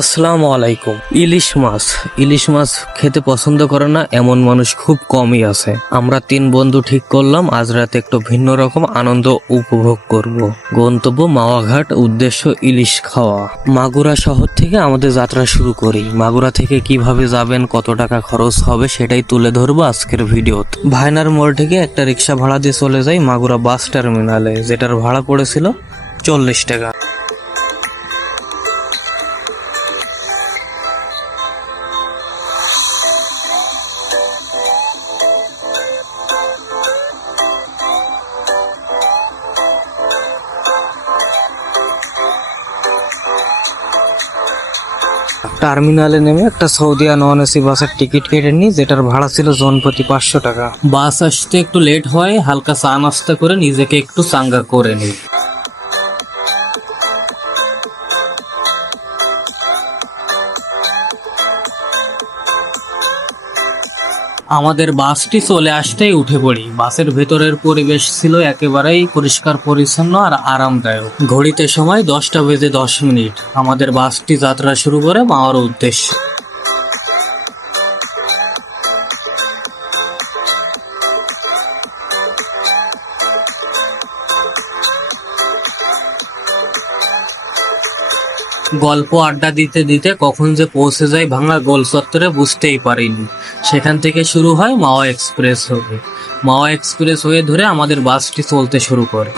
আসসালামু আলাইকুম। ইলিশ মাছ খেতে পছন্দ করে না এমন মানুষ খুব কমই আছে। আমরা 3 বন্ধু ঠিক করলাম আজ রাতে একটু ভিন্ন রকম আনন্দ উপভোগ করব। গন্তব্য মাওয়াঘাট, উদ্দেশ্য ইলিশ খাওয়া। মাগুরা শহর থেকে আমাদের যাত্রা শুরু করি। মাগুরা থেকে কিভাবে যাবেন, কত টাকা খরচ হবে সেটাই তুলে ধরবো আজকের ভিডিওতে। ভাইনার মোড় থেকে একটা রিক্সা ভাড়া দিয়ে চলে যাই মাগুরা বাস টার্মিনালে, যেটার ভাড়া পড়েছিল 40 টাকা। টার্মিনালে নেমে একটা সৌদিয়া নন এসি বাসের টিকিট কেটে নিই, যেটার ভাড়া ছিল জনপ্রতি 500 টাকা। বাস আসতে একটু লেট হয়, হালকা চা নাস্তা করে নিজেকে একটু চাঙ্গা করে নিই। আমাদের বাসটি চলে আসতেই উঠে পড়ি। বাসের ভেতরের পরিবেশ ছিল একেবারেই পরিষ্কার পরিচ্ছন্ন আর আরামদায়ক। ঘড়িতে সময় 10টা বেজে 10 মিনিট। আমাদের বাসটি যাত্রা শুরু করে মাওয়ার উদ্দেশ্যে। গল্প আড্ডা দিতে দিতে কখন যে পৌঁছে যায় ভাঙা গোল চত্বরে বুঝতেই পারিনি। সেখান থেকে শুরু হয় মাওয়া এক্সপ্রেস ওয়ে। মাওয়া এক্সপ্রেস ওয়ে ধরে আমাদের বাসটি চলতে শুরু করে।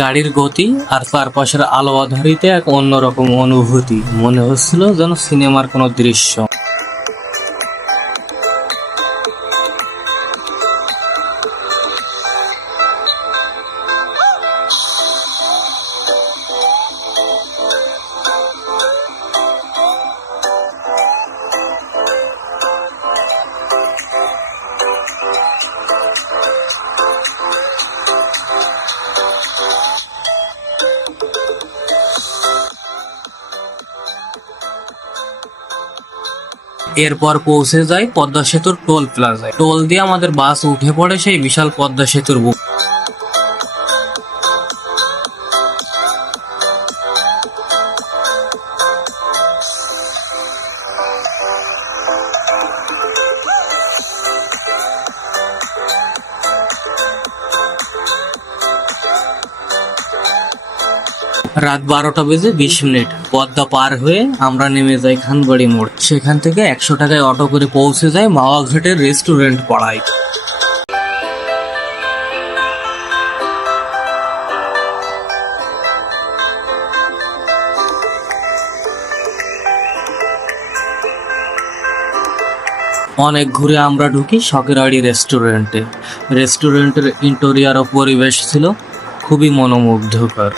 গাড়ির গতি আর চারপাশের আলো আধারিতে এক অন্যরকম অনুভূতি। মনে হচ্ছিল যেন সিনেমার কোনো দৃশ্য। এরপর পৌঁছে যায় পদ্মা সেতুর টোল প্লাজায়। টোল দিয়ে আমাদের বাস উঠে পড়ে সেই বিশাল পদ্মা সেতুর বুক। রাত 12টা বেজে 20 মিনিট। পদ্মা পার হয়ে আমরা নেমে যাই খানবাড়ি মোড়। সেখান থেকে 100 টাকায় অটো করে পৌঁছে যায় মাওয়াঘাটের রেস্টুরেন্ট পাড়ায়। অনেক ঘুরে আমরা ঢুকি শখেরাড়ি রেস্টুরেন্টে। রেস্টুরেন্টের ইন্টেরিয়র ও পরিবেশ ছিল খুবই মনোমুগ্ধকর।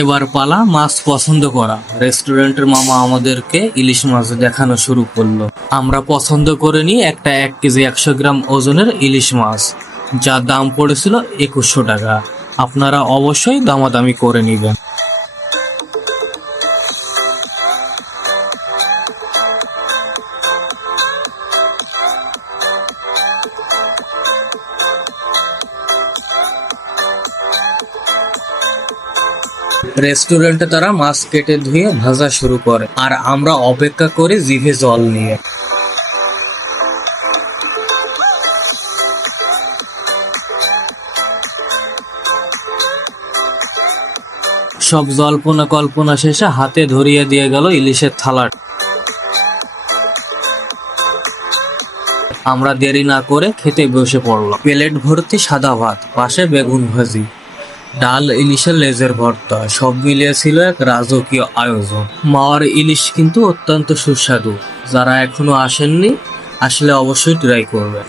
এবার পালা মাছ পছন্দ করা। রেস্টুরেন্টের মামা আমাদেরকে ইলিশ মাছ দেখানো শুরু করলো। আমরা পছন্দ করে নিই একটা 1 কেজি 100 গ্রাম ওজনের ইলিশ মাছ, যার দাম পড়েছিল 2100 টাকা। আপনারা অবশ্যই দামাদামি করে নেবেন। রেস্টুরেন্টে তারা মাছ কেটে ধুয়ে ভাজা শুরু করে, আর আমরা অপেক্ষা করি জিভে জল নিয়ে। সব জল্পনা কল্পনা শেষে হাতে ধরিয়ে দিয়ে গেল ইলিশের থালা। আমরা দেরি না করে খেতে বসে পড়লাম। প্লেট ভর্তি সাদা ভাত, পাশে বেগুন ভাজি, ডাল, ইলিশের লেজের ভর্তা, সব মিলিয়ে ছিল এক রাজকীয় আয়োজন। মাওয়ার ইলিশ কিন্তু অত্যন্ত সুস্বাদু। যারা এখনো আসেননি, আসলে অবশ্যই ট্রাই করবেন।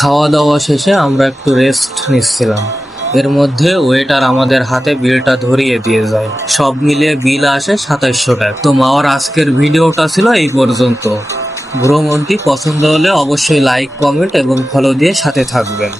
খাওয়া দাওয়া শেষে আমরা একটু রেস্ট নিচ্ছিলাম, এর মধ্যে ওয়েটার আমাদের হাতে বিলটা ধরিয়ে দিয়ে যায়। সব মিলিয়ে বিল আসে 2700 টাকা। তো মাওয়ার আজকের ভিডিওটা ছিল এই পর্যন্ত। ভ্রমণটি পছন্দ হলে অবশ্যই লাইক, কমেন্ট এবং ফলো দিয়ে সাথে থাকবেন।